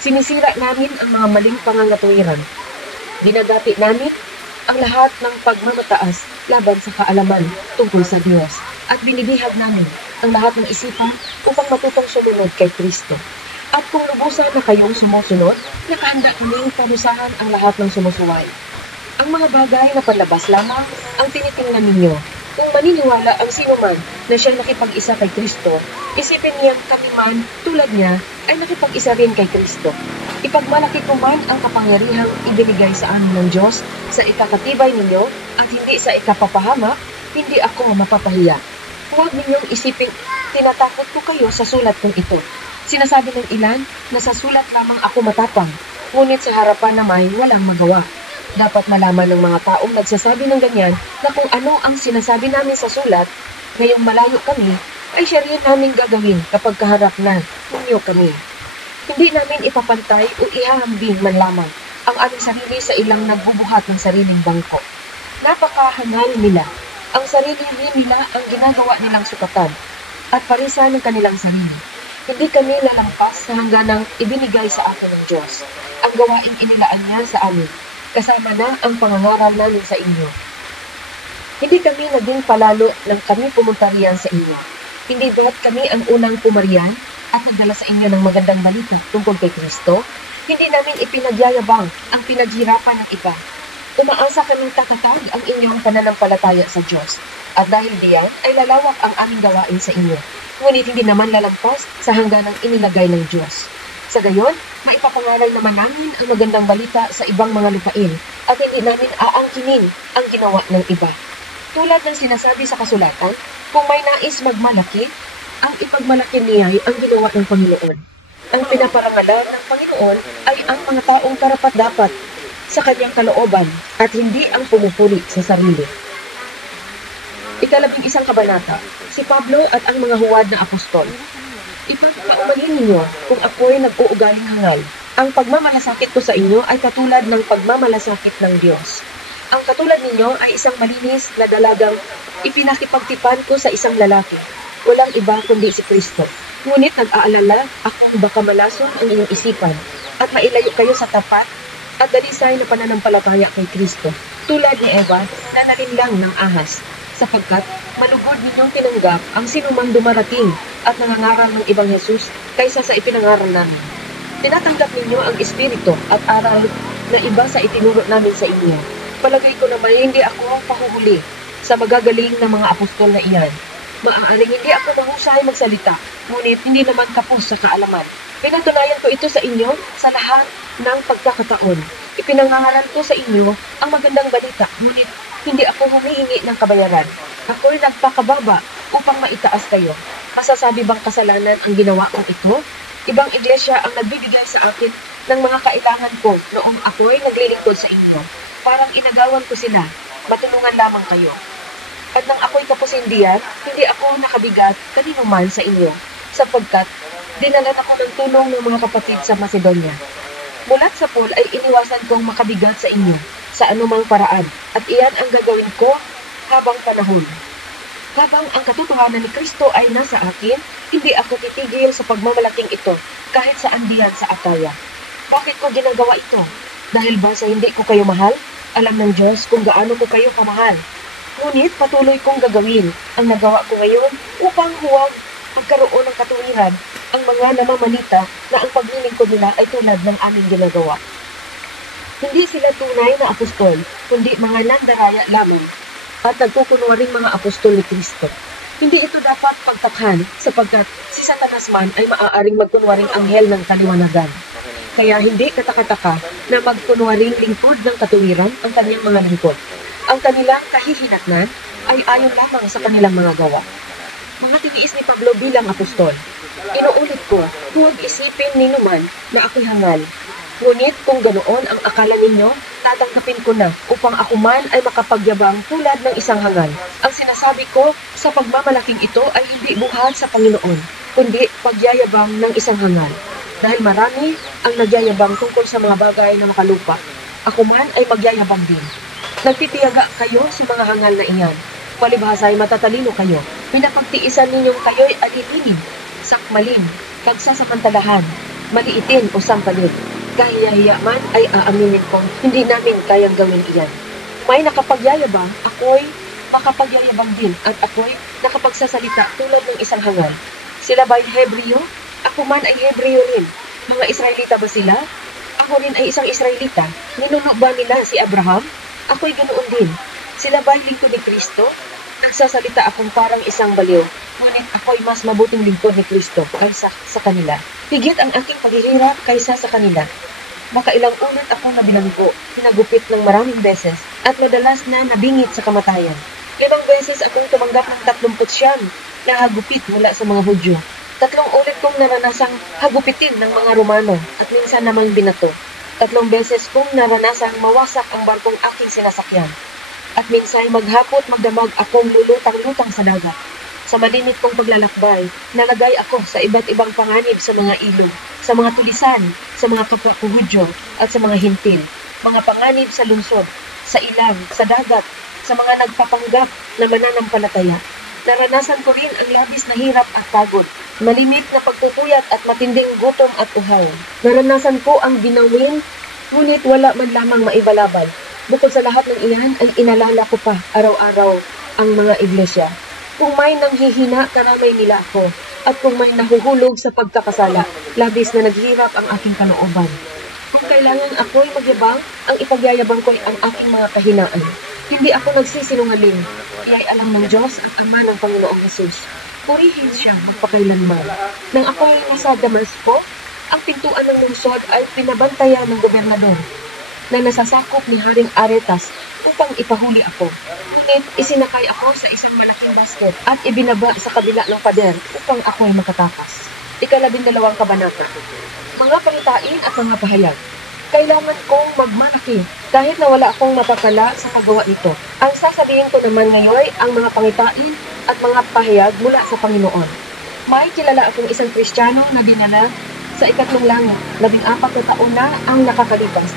Sinisira namin ang mga maling pangangatuwiran. Dinagati namin ang lahat ng pagmamataas laban sa kaalaman tungkol sa Diyos at binibihag namin ang lahat ng isipan upang matutong sumunod kay Kristo. At kung lubusan na kayong sumusunod, nakahanda kaming parusahan ang lahat ng sumusuway. Ang mga bagay na palabas lamang ang tinitingnan ninyo. Kung maniniwala ang sino man na siya nakipag-isa kay Kristo, isipin niyang kami man tulad niya ay nakipag-isa rin kay Kristo. Ipagmalaki ko man ang kapangyarihang ibinigay sa amin ng Diyos sa ikakatibay ninyo at hindi sa ikapapahamak, hindi ako mapapahiya. Huwag ninyong isipin, tinatakot ko kayo sa sulat kong ito. Sinasabi ng ilan na sa sulat lamang ako matapang, ngunit sa harapan na may walang magawa. Dapat malaman ng mga taong nagsasabi ng ganyan na kung ano ang sinasabi namin sa sulat, ngayong malayo kami, ay siya rin namin gagawin kapag kaharap na ninyo kami. Hindi namin ipapantay o ihahambing man lamang ang aming sarili sa ilang nagbubuhat ng sariling bangko. Napakahangal nila. Ang sarili rin nila ang ginagawa nilang sukatan at parisa ng kanilang sarili. Hindi kami lalampas sa hangganang ibinigay sa akin ng Diyos. Ang gawaing inilaan niya sa amin, kasama na ang pangangaral namin sa inyo. Hindi kami naging palalo nang kami pumunta riyan sa inyo. Hindi ba't kami ang unang pumariyan at nagdala sa inyo ng magandang balita tungkol kay Kristo? Hindi namin ipinagyayabang ang pinaghirapan ng iba. Umaasa kaming tatatag ang inyong pananampalataya sa Diyos. At dahil diyan ay lalawak ang aming gawain sa inyo. Ngunit hindi naman lalampas sa hangganang inilagay ng Diyos. Sa gayon, maipapangaral naman namin ang magandang balita sa ibang mga lupain at hindi namin aangkinin ang ginawa ng iba. Tulad ng sinasabi sa kasulatan, kung may nais magmalaki, ang ipagmalaki niya ay ang ginawa ng Panginoon. Ang pinaparangalan ng Panginoon ay ang mga taong karapat-dapat sa kanyang kalooban at hindi ang pumupuri sa sarili. Ika-11 kabanata, si Pablo at ang mga huwad na apostol. Ipagpaumanhin ninyo kung ako'y nag-uugaling hangal. Ang pagmamalasakit ko sa inyo ay katulad ng pagmamalasakit ng Diyos. Ang katulad ninyo ay isang malinis na dalagang ipinakipagtipan ko sa isang lalaki. Walang iba kundi si Kristo. Ngunit nag-aalala akong baka malason ang inyong isipan at mailayo kayo sa tapat at dalisay na pananampalataya kay Kristo. Tulad ni Eva na nalinlang ng ahas. Sapagkat malugod ninyong tinanggap ang sinumang dumarating at nangangaral ng ibang Jesus kaysa sa ipinangaral namin. Tinatanggap ninyo ang Espiritu at aral na iba sa itinuro namin sa inyo. Palagay ko naman hindi ako pahuhuli sa magagaling na mga apostol na iyan. Maaaring hindi ako mahusay magsalita, ngunit hindi naman kapos sa kaalaman. Pinatunayan ko ito sa inyo sa lahat ng pagkakataon. Ipinangaral ko sa inyo ang magandang balita, ngunit hindi ako humihingi ng kabayaran. Ako'y nagpakababa upang maitaas kayo. Masasabi bang kasalanan ang ginawa kong ito? Ibang iglesia ang nagbibigay sa akin ng mga kailangan ko noong ako'y naglilingkod sa inyo. Parang inagawan ko sila, matulungan lamang kayo. At nang ako'y kapusindihan, hindi ako nakabigat kanino man sa inyo, sapagkat dinalan ako ng tulong ng mga kapatid sa Macedonia. Mulat sa pool ay iniwasan kong makabigat sa inyo sa anumang paraan, at iyan ang gagawin ko habang panahon. Habang ang katotohanan ni Kristo ay nasa akin, hindi ako titigil sa pagmamalaking ito kahit saan diyan sa Akaya. Bakit ko ginagawa ito? Dahil ba sa hindi ko kayo mahal? Alam ng Diyos kung gaano ko kayo kamahal. Ngunit patuloy kong gagawin ang nagawa ko ngayon upang huwag magkaroon ng katuwiran ang mga namamalita na ang paglilingkod nila ay tulad ng aming ginagawa. Hindi sila tunay na apostol, kundi mga landaraya lamang at nagkukunwaring mga apostol ni Kristo. Hindi ito dapat pagtakhan sapagkat si Satanas man ay maaaring magkunwaring anghel ng kaliwanagan. Kaya hindi katakataka na magkunwaring lingkod ng katuwiran ang kanyang mga lingkod. Ang kanilang kahihinatnan ay ayon lamang sa kanilang mga gawa. Mga tiniis ni Pablo bilang apostol. Inuulit ko, huwag isipin ninuman na ako'y hangal. Ngunit kung ganoon ang akala ninyo, tatanggapin ko na upang ako man ay makapagyabang tulad ng isang hangal. Ang sinasabi ko sa pagmamalaking ito ay hindi buhat sa Panginoon, kundi pagyayabang ng isang hangal. Dahil marami ang nagyayabang tungkol sa mga bagay na makalupa. Ako man ay magyayabang din. Nagtitiyaga kayo sa mga hangal na iyan. Palibhasa ay matatalino kayo. Pinapagtiisan ninyong kayo'y alilinin, sakmalin, pagsasamantalahan, maliitin o sampalin. Kahiyahiya man ay aaminin kong hindi namin kayang gawin iyan. May nakapagyayabang, ako'y makapagyayabang din at ako'y nakapagsasalita tulad ng isang hangal. Sila ba'y Hebreo? Ako man ay Hebreo rin. Mga Israelita ba sila? Ako rin ay isang Israelita. Ninuno ba nila si Abraham? Ako'y ganoon din. Sila ba'y lingkod ni Kristo? Nagsasalita akong parang isang baliw. Ngunit ako'y mas mabuting lingkod ni Kristo kaysa sa kanila. Higit ang aking paghihirap kaysa sa kanila. Makailang ulit akong nabilanggo, hinagupit ng maraming beses, at madalas na nabingit sa kamatayan. 5 beses akong tumanggap ng 39 na hagupit mula sa mga Hudyo. 3 ulit kong naranasang hagupitin ng mga Romano at minsan namang binato. 3 beses kong naranasang mawasak ang barkong aking sinasakyan. At minsan maghapot magdamag akong lulutang-lutang sa dagat. Sa malimit kong paglalakbay, nalagay ako sa iba't ibang panganib sa mga ilog, sa mga tulisan, sa mga kapwa ko Hudyo at sa mga hintil. Mga panganib sa lungsod, sa ilang, sa dagat, sa mga nagpapanggap na mananampalataya. Naranasan ko rin ang labis na hirap at pagod, malimit na pagtutuyat at matinding gutom at uhaw. Naranasan ko ang ginawin, ngunit wala man lamang maibalabal. Bukod sa lahat ng iyan ay inalala ko pa araw-araw ang mga iglesia. Kung may nanghihina, karamay nila ako. At kung may nahuhulog sa pagkakasala, labis na naghirap ang aking kalooban. Kung kailangan ako'y magyabang, ang ipagyayabang ko'y ang aking mga kahinaan. Hindi ako nagsisinungaling. Iya'y alam ng Diyos at Ama ng Panginoong Hesus. Purihin siya magpakailanman. Nang ako'y nasa Damasco, ang pintuan ng lungsod ay pinabantayan ng gobernador na nasasakop ni Haring Aretas upang ipahuli ako. Ngunit isinakay ako sa isang malaking basket at ibinaba sa kabila ng pader upang ako'y makatakas. 12 kabanata. Mga pangitain at mga pahayag. Kailangan kong magmalaki kahit na wala akong mapapala sa paggawa nito. Ang sasabihin ko naman ngayon ang mga pangitain at mga pahayag mula sa Panginoon. May kilala akong isang Kristiyano na dinala sa 3 langit. 14 na taon na ang nakakalipas.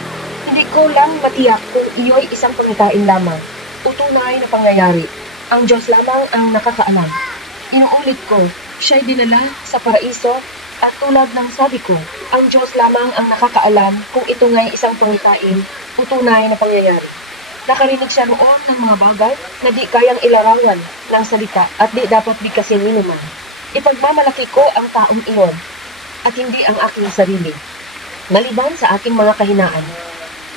Hindi ko lang matiyak kung iyo'y isang pangitain lamang o tunay na pangyayari. Ang Diyos lamang ang nakakaalam. Inuulit ko, siya'y dinala sa paraiso at tulad ng sabi ko, ang Diyos lamang ang nakakaalam kung ito nga'y isang pangitain o tunay na pangyayari. Nakarinig siya noon ng mga bagay na di kayang ilarawan ng salita at di dapat bigkasin ninuman. Ipagmamalaki ko ang taong iyon at hindi ang aking sarili, maliban sa aking mga kahinaan.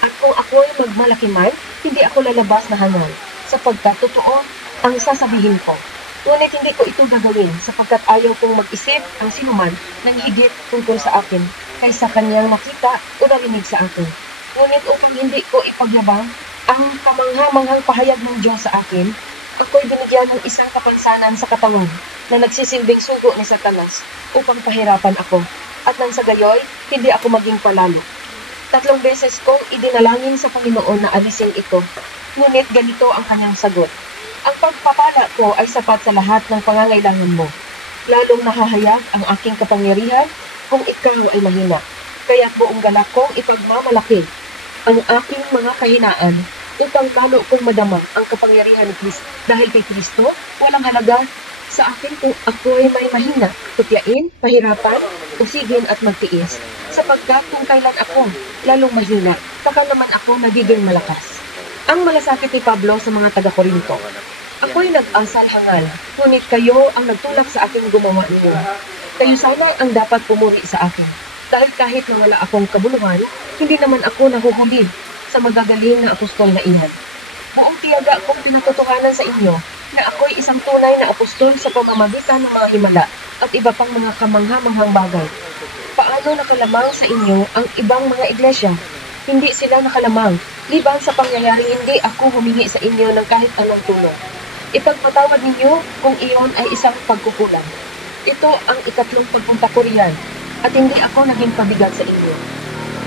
At kung ako'y magmalaki man, hindi ako lalabas na hangal, sapagkat totoo ang sasabihin ko. Ngunit hindi ko ito gagawin sapagkat ayaw kong mag-isip ang sinuman ng higit tungkol sa akin kaysa kanyang makita o narinig sa akin. Ngunit upang hindi ko ipagyabang ang kamangha-manghang pahayag ng Diyos sa akin, ako'y binigyan ng isang kapansanan sa katawan na nagsisilbing sugo ni Satanas upang pahirapan ako at nang sa gayoy, hindi ako maging palalo. 3 beses kong idinalangin sa Panginoon na alisin ito, ngunit ganito ang kanyang sagot. Ang pagpapala ko ay sapat sa lahat ng pangangailangan mo. Lalong nahahayag ang aking kapangyarihan kung ikaw ay mahina. Kaya't buong galak kong ipagmamalaki ang aking mga kahinaan upang lalo kong madama ang kapangyarihan ni Kristo. Dahil kay Kristo, walang halaga sa akin kung ako ay may mahina, tutyain, pahirapan, usigin at magtiis. Sapagkat kung kailan ako lalong mahina, saka naman ako nagiging malakas. Ang malasakit ni Pablo sa mga taga-Korinto. Ako'y nag-asal hangal, ngunit kayo ang nagtulak sa akin gumawa ninyo. Kayo sana ang dapat pumuri sa akin. Dahil kahit na wala akong kabuluhan, hindi naman ako nahuhuli sa magagaling na apostol na iyan. Buong tiyaga kong pinatutuhanan sa inyo na ako'y isang tunay na apostol sa pamamagitan ng mga himala at iba pang mga kamangha-manghang bagay. Paano nakalamang sa inyo ang ibang mga iglesia? Hindi sila nakalamang, liban sa pangyayaring hindi ako humingi sa inyo ng kahit anong tulong. Ipagpatawad ninyo kung iyon ay isang pagkukulang. Ito ang ikatlong pagpunta ko riyan, at hindi ako naging pabigat sa inyo.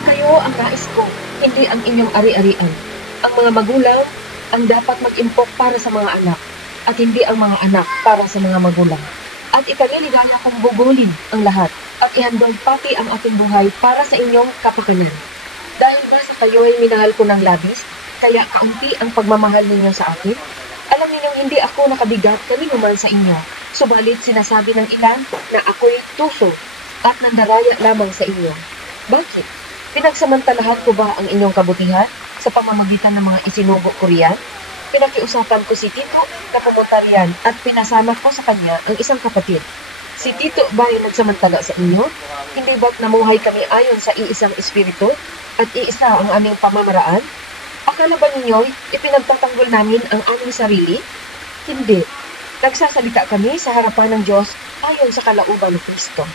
Kayo ang nais ko, hindi ang inyong ari-arian. Ang mga magulang ang dapat mag-impok para sa mga anak, at hindi ang mga anak para sa mga magulang. At ikaliligaya kong bugulin ang lahat, at ihandog pati ang aking buhay para sa inyong kapakanan. Dahil ba sa kayo'y minahal ko ng labis, kaya kaunti ang pagmamahal ninyo sa akin? Alam ninyong hindi ako nakabigat kanino man sa inyo, subalit sinasabi ng ilan na ako'y tuso at nandaraya lamang sa inyo. Bakit? Pinagsamantalahan ko ba ang inyong kabutihan sa pamamagitan ng mga isinugo ko riyan? Pinakiusapan ko si Tito na pumunta riyan at pinasama ko sa kanya ang isang kapatid. Si Tito ba ay nagsamantala sa inyo? Hindi ba't namuhay kami ayon sa iisang espiritu at iisa ang aming pamamaraan? Akala ba ninyo'y ipinagtatanggol namin ang aming sarili? Hindi. Nagsasalita kami sa harapan ng Diyos ayon sa kalauban ni Kristo.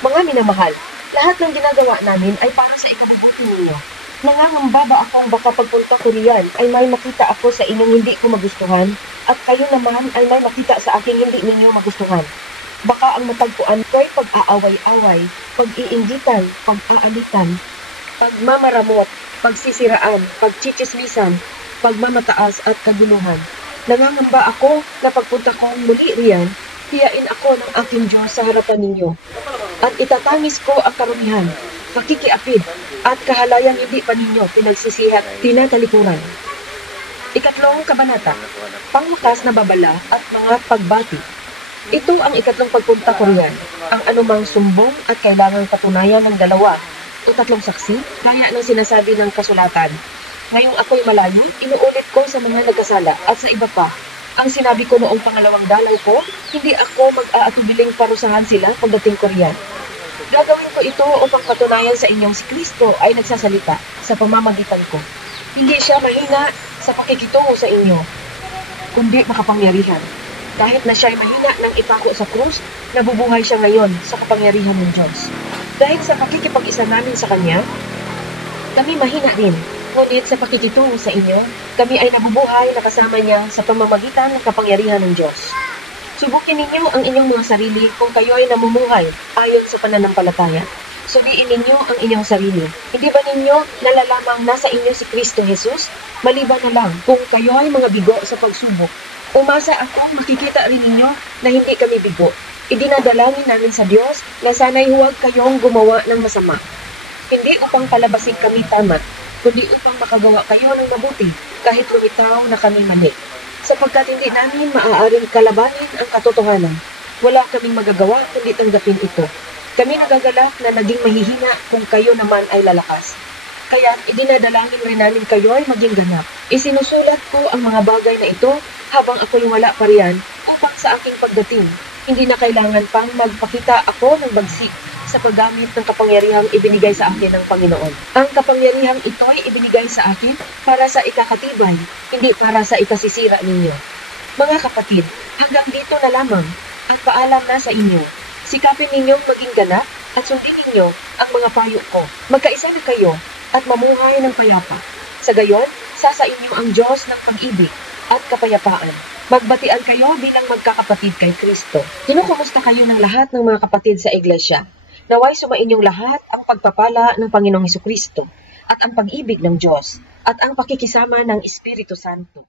Mga minamahal, lahat ng ginagawa namin ay para sa ikabubuti ninyo. Nangangamba ba akong baka pagpunta ko riyan ay may makita ako sa inyong hindi ko magustuhan at kayo naman ay may makita sa aking hindi ninyo magustuhan. Baka ang matagpuan ko'y pag-aaway-away, pag-iinggitan, pag-aalitan, pagmamaramot, pagsisiraan, pagchichismisan, pagmamataas at kaguluhan. Nangangamba ako na pagpunta kong muli riyan, hiyain ako ng aking Diyos sa harapan ninyo. At itatangis ko ang karumihan, pakikiapid, at kahalayang hindi pa ninyo pinagsisihan, tinatalikuran. Ikatlong kabanata, pangwakas na babala at mga pagbati. Ito ang ikatlong pagpunta ko riyan, ang anumang sumbong at kailangang patunayan ng 2 o 3 saksi, gaya ng sinasabi ng kasulatan. Ngayong ako'y malayo, inuulit ko sa mga nagkasala at sa iba pa. Ang sinabi ko noong pangalawang dalaw ko, hindi ako mag-aatubiling parusahan sila pagdating ko riyan. Gagawin ko ito upang patunayan sa inyong si Kristo ay nagsasalita sa pamamagitan ko. Hindi siya mahina sa pakikitungo sa inyo, kundi makapangyarihan. Kahit na siya'y mahina ng ipako sa krus, nabubuhay siya ngayon sa kapangyarihan ng Diyos. Dahil sa pakikipag-isa namin sa Kanya, kami mahina rin. Ngunit sa pakikitungo sa inyo, kami ay nabubuhay na kasama niya sa pamamagitan ng kapangyarihan ng Diyos. Subukin ninyo ang inyong mga sarili kung kayo ay namumuhay ayon sa pananampalataya. Suliin ninyo ang inyong sarili. Hindi ba ninyo nalalamang nasa inyo si Kristo Jesus? Maliban na lang kung kayo ay mga bigo sa pagsubok. Umasa akong makikita rin ninyo na hindi kami bigo. Idinadalangin namin sa Diyos na sana'y huwag kayong gumawa ng masama. Hindi upang palabasin kami tama, kundi upang makagawa kayo ng mabuti kahit lumitaw na kami mali. Sapagkat hindi namin maaaring kalabanin ang katotohanan. Wala kaming magagawa kundi tanggapin ito. Kami nagagalak na naging mahihina kung kayo naman ay lalakas. Kaya idinadalangin rin namin kayo ay maging ganap. Isinusulat ko ang mga bagay na ito habang ako'y wala pa riyan upang sa aking pagdating. Hindi na kailangan pang magpakita ako ng bagsik sa paggamit ng kapangyarihang ibinigay sa akin ng Panginoon. Ang kapangyarihang ito ay ibinigay sa akin para sa ikakatibay, hindi para sa ikasisira ninyo. Mga kapatid, hanggang dito na lamang at paalam na sa inyo. Sikapin ninyong maging ganap at sundin ninyo ang mga payo ko. Magkaisa na kayo at mamuhay ng payapa. Sa gayon, sasa inyo ang Diyos ng pag-ibig at kapayapaan. Magbatian kayo bilang magkakapatid kay Kristo. Kinukumusta kayo ng lahat ng mga kapatid sa iglesia. Naway sumainyong lahat ang pagpapala ng Panginoong Hesukristo at ang pag-ibig ng Diyos at ang pakikisama ng Espiritu Santo